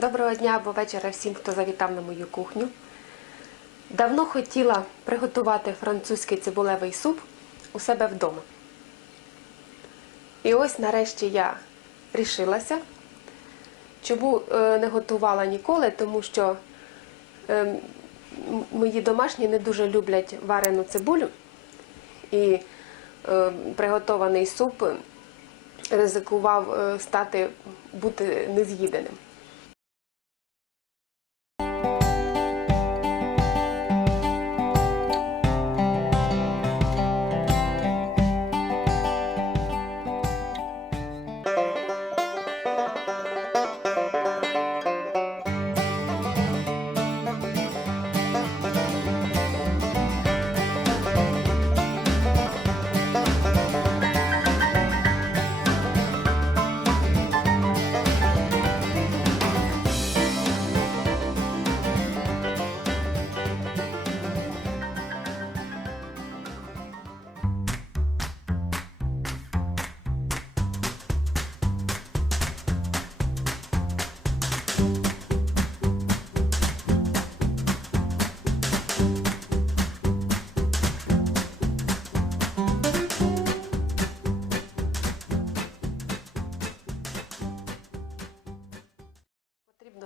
Доброго дня або вечора всім, хто завітав на мою кухню. Давно хотіла приготувати французький цибулевий суп у себе вдома. І ось нарешті я рішилася. Чому е, не готувала ніколи, тому що е, мої домашні не дуже люблять варену цибулю. І е, приготований суп ризикував стати бути нез'їденим.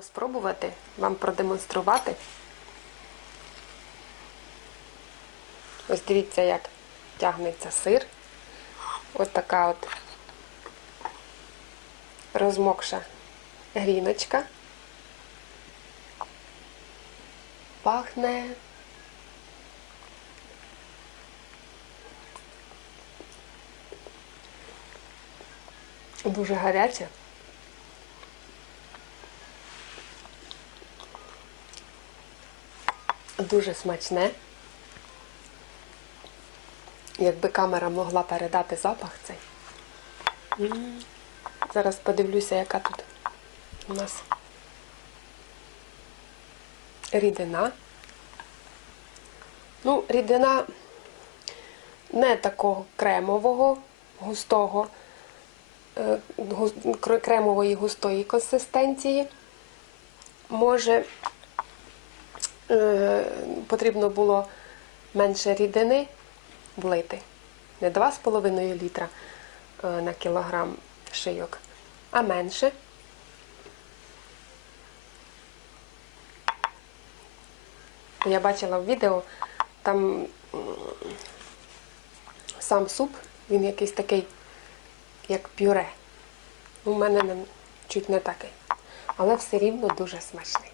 Спробувати вам продемонструвати. Ось дивіться, як тягнеться сир. Ось така от розмокша гріночка. Пахне. Дуже гаряче. Дуже смачне. Якби камера могла передати запах цей. Зараз подивлюся, яка тут у нас рідина. Ну, рідина не такого кремового, густого, е, кремової густої консистенції. Може, потрібно було менше рідини влити. Не 2,5 літра е, на кілограм шийок, а менше. Я бачила в відео, там сам суп, він якийсь такий, як пюре. У мене чуть не такий. Але все рівно дуже смачний.